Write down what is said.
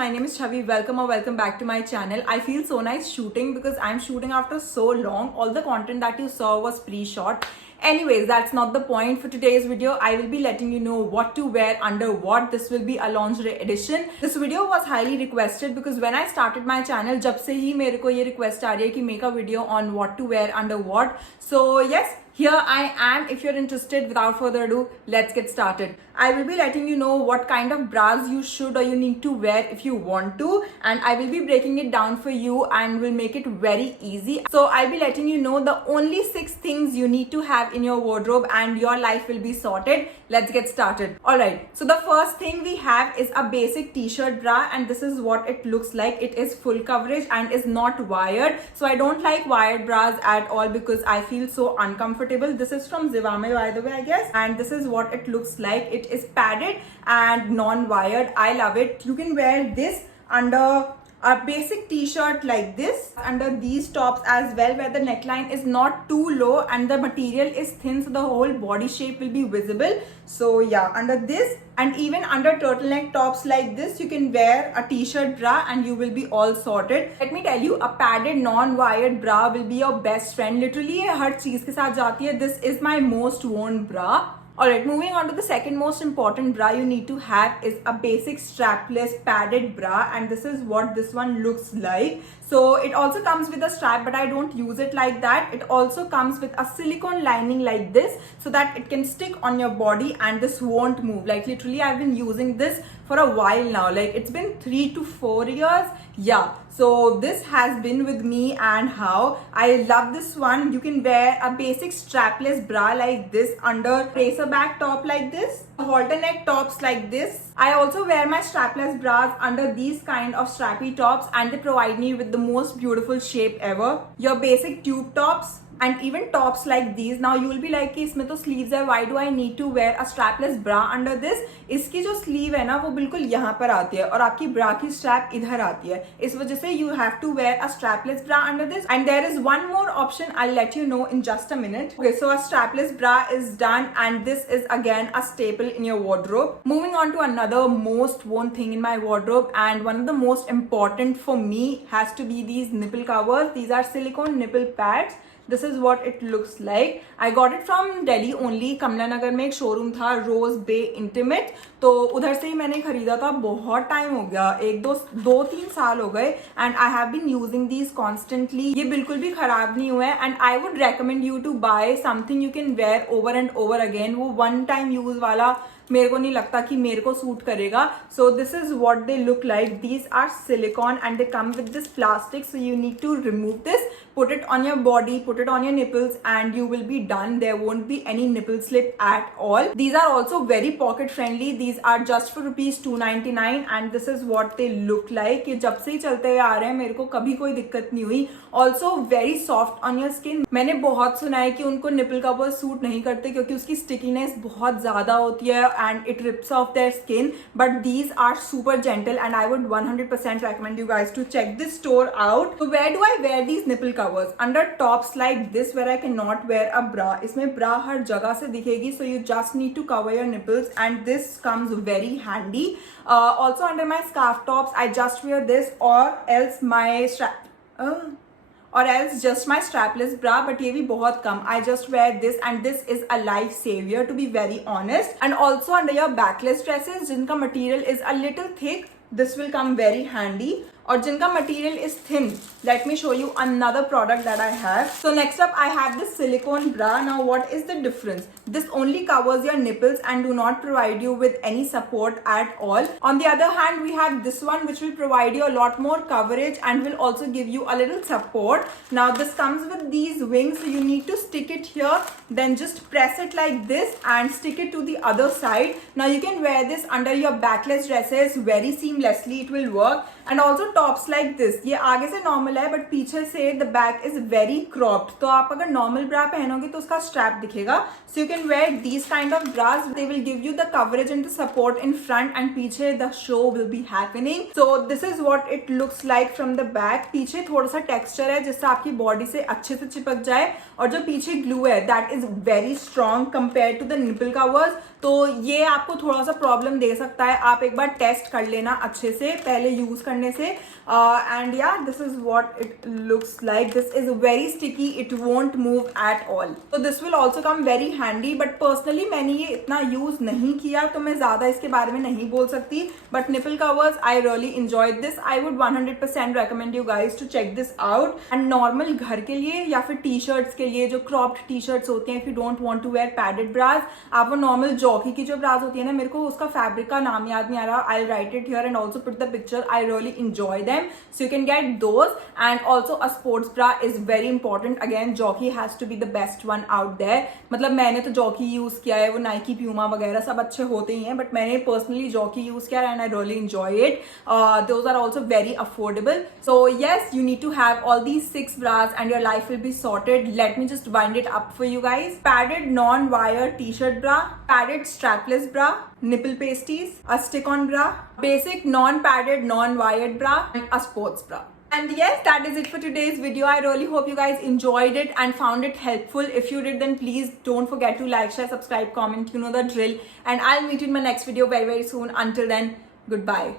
my name is Chavi. Welcome or welcome back to my channel. I feel so nice shooting because I'm shooting after so long. All the content that you saw was pre-shot. Anyways, that's not the point for today's video. I will be letting you know what to wear under what. This will be a lingerie edition. This video was highly requested because when I started my channel, जब से ही मेरे को ये request आ रही है कि make a video on what to wear under what. So yes, here I am. If you're interested, without further ado, let's get started. I will be letting you know what kind of bras you should or you need to wear if you want to, and I will be breaking it down for you and will make it very easy. So I'll be letting you know the only 6 things you need to have in your wardrobe and your life will be sorted. Let's get started. Alright, so the first thing we have is a basic t-shirt bra, and this is what it looks like. It is full coverage and is not wired. So I don't like wired bras at all because I feel so uncomfortable. This is from Zivame, by the way, I guess, and this is what it looks like. It is padded and non-wired. I love it. You can wear this under a basic t-shirt like this, under these tops as well, where the neckline is not too low and the material is thin, so the whole body shape will be visible. So yeah, under this, and even under turtleneck tops like this, you can wear a t-shirt bra and you will be all sorted. Let me tell you, a padded non-wired bra will be your best friend. Literally ये हर चीज के साथ जाती है. This is my most worn bra. Alright, moving on to the second most important bra you need to have is a basic strapless padded bra, and this is what this one looks like. So it also comes with a strap, but I don't use it like that. It also comes with a silicone lining like this so that it can stick on your body and this won't move. Like literally I've been using this for a while now. Like it's been 3 to 4 years. Yeah, so this has been with me, and how I love this one. You can wear a basic strapless bra like this under racer back top like this, halter neck tops like this. I also wear my strapless bras under these kind of strappy tops, and they provide me with the most beautiful shape ever. Your basic tube tops and even tops like these. Now you will be like कि इसमें तो sleeves है, why do I need to wear a strapless bra under this? इसकी जो sleeve है ना वो बिल्कुल यहाँ पर आती है और आपकी bra की strap इधर आती है. इस वजह से you have to wear a strapless bra under this. And there is one more option, I'll let you know in just a minute. Okay, so a strapless bra is done, and this is again a staple in your wardrobe. Moving on to another most worn thing in my wardrobe, and one of the most important for me has to be these nipple covers. These are silicone nipple pads. This is what it looks like. I got it from Delhi only. कमला नगर में एक showroom था, रोज बे intimate, तो उधर से ही मैंने खरीदा था. बहुत टाइम हो गया, 2-3 साल हो गए, and I have been using these constantly. ये बिल्कुल भी खराब नहीं हुए, and I would recommend you to buy something you can wear over and over again. वो वन टाइम यूज वाला मेरे को नहीं लगता कि मेरे को सूट करेगा. So this is what they look like. These are silicone and they come with this plastic, so you need to remove this, put it on your body, put it on your nipples, and you will be done. There won't be any nipple slip at all. These are also very pocket friendly. These are just for rupees 299, and this is what they look like. ये जब से ही चलते आ रहे हैं, मेरे को कभी कोई दिक्कत नहीं हुई. Also very soft on your skin. मैंने बहुत सुना है कि उनको nipple covers सूट नहीं करते क्योंकि उसकी stickiness बहुत ज़्यादा होती है and it rips off their skin. But these are super gentle, and I would 100% recommend you guys to check this store out. So where do I wear these nipple covers? Under tops like this where I cannot wear a bra. इसमें bra हर जगह से दिखेगी, so you just need to cover your nipples, and this comes very handy. Also under my scarf tops, I just wear this, or else my or else just my strapless bra, but ये भी बहुत कम. I just wear this, and this is a life savior to be very honest. And also under your backless dresses जिनका material is a little thick, this will come very handy. और जिनका material is thin, let me show you another product that I have. So next up I have this silicone bra. Now what is the difference? This only covers your nipples and do not provide you with any support at all. On the other hand, we have this one which will provide you a lot more coverage and will also give you a little support. Now this comes with these wings, so you need to stick it here, then just press it like this and stick it to the other side. Now you can wear this under your backless dresses very seamlessly. It will work. And also tops like this. ये आगे से normal है, but पीछे से the back is very cropped. तो आप अगर normal bra पहनोगे तो उसका strap दिखेगा. So you can wear these kind of bras. They will give you the coverage and the support in front, and पीछे the show will be happening. So this is what it looks like from the back. पीछे थोड़ा सा texture है जिससे आपकी body से अच्छे से चिपक जाए, और जो पीछे glue है that is very strong compared to the nipple covers. तो ये आपको थोड़ा सा प्रॉब्लम दे सकता है. आप एक बार टेस्ट कर लेना अच्छे से पहले यूज करने से. एंड या this is what it looks like. This is very sticky, it won't move at all. तो this will also come very handy, but personally मैंने ये इतना यूज नहीं किया तो मैं ज्यादा इसके बारे में नहीं बोल सकती. But nipple covers I really enjoy this. I would 100% recommend you guys to check this out. And normal घर के लिए या फिर टी शर्ट्स के लिए, जो क्रॉप्ड टी शर्ट्स होते हैं, if you don't want to wear padded bras, आप वो नॉर्मल जॉकी की जो ब्रास होती है ना, मेरे को उसका फैब्रिक का नाम याद नहीं आ रहा. I write it here and also put the picture. I really enjoy them. So you can get those. And also a sports bra is very important. Again Jockey has to be the best one out there. मतलब मैंने तो jockey use किया है, वो Nike Puma वगैरह सब अच्छे होते ही हैं, बट मैंने पर्सनली जॉकी यूज किया and I really enjoy it. Those are also very affordable. So yes, you need to have all these 6 bras and your life will be sorted. Let me just wind it up for you guys. Padded non-wire t-shirt bra, padded strapless bra, nipple pasties, a stick-on bra, basic non-padded non-wired bra, and a sports bra. And yes, that is it for today's video. I really hope you guys enjoyed it and found it helpful. If you did, then please don't forget to like, share, subscribe, comment. You know the drill. And I'll meet you in my next video very, very soon. Until then, goodbye.